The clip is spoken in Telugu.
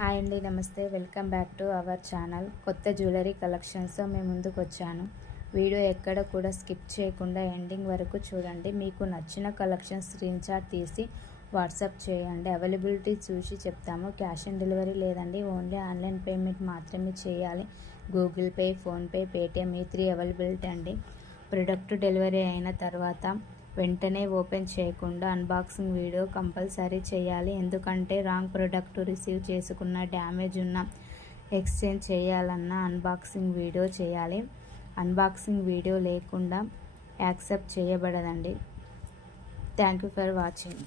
హాయ్ అండి, నమస్తే. Welcome back to our channel. కొత్త జ్యువెలరీ కలెక్షన్స్తో మేము ముందుకు వచ్చాను. వీడియో ఎక్కడ కూడా స్కిప్ చేయకుండా ఎండింగ్ వరకు చూడండి. మీకు నచ్చిన కలెక్షన్ స్క్రీన్ షాట్ తీసి వాట్సాప్ చేయండి. అవైలబిలిటీ చూసి చెప్తాము. క్యాష్ ఆన్ డెలివరీ లేదండి, ఓన్లీ ఆన్లైన్ పేమెంట్ మాత్రమే చేయాలి. గూగుల్ పే, ఫోన్పే, పేటిఎం ఈ 3 అవైలబిలిటీ అండి. ప్రొడక్ట్ డెలివరీ అయిన తర్వాత వెంటనే ఓపెన్ చేయకుండా అన్బాక్సింగ్ వీడియో కంపల్సరీ చేయాలి. ఎందుకంటే రాంగ్ ప్రోడక్ట్ రిసీవ్ చేసుకున్న, డ్యామేజ్ ఉన్న ఎక్స్చేంజ్ చేయాలన్నా అన్బాక్సింగ్ వీడియో చేయాలి. అన్బాక్సింగ్ వీడియో లేకుండా యాక్సెప్ట్ చేయబడదండి. Thank you for watching.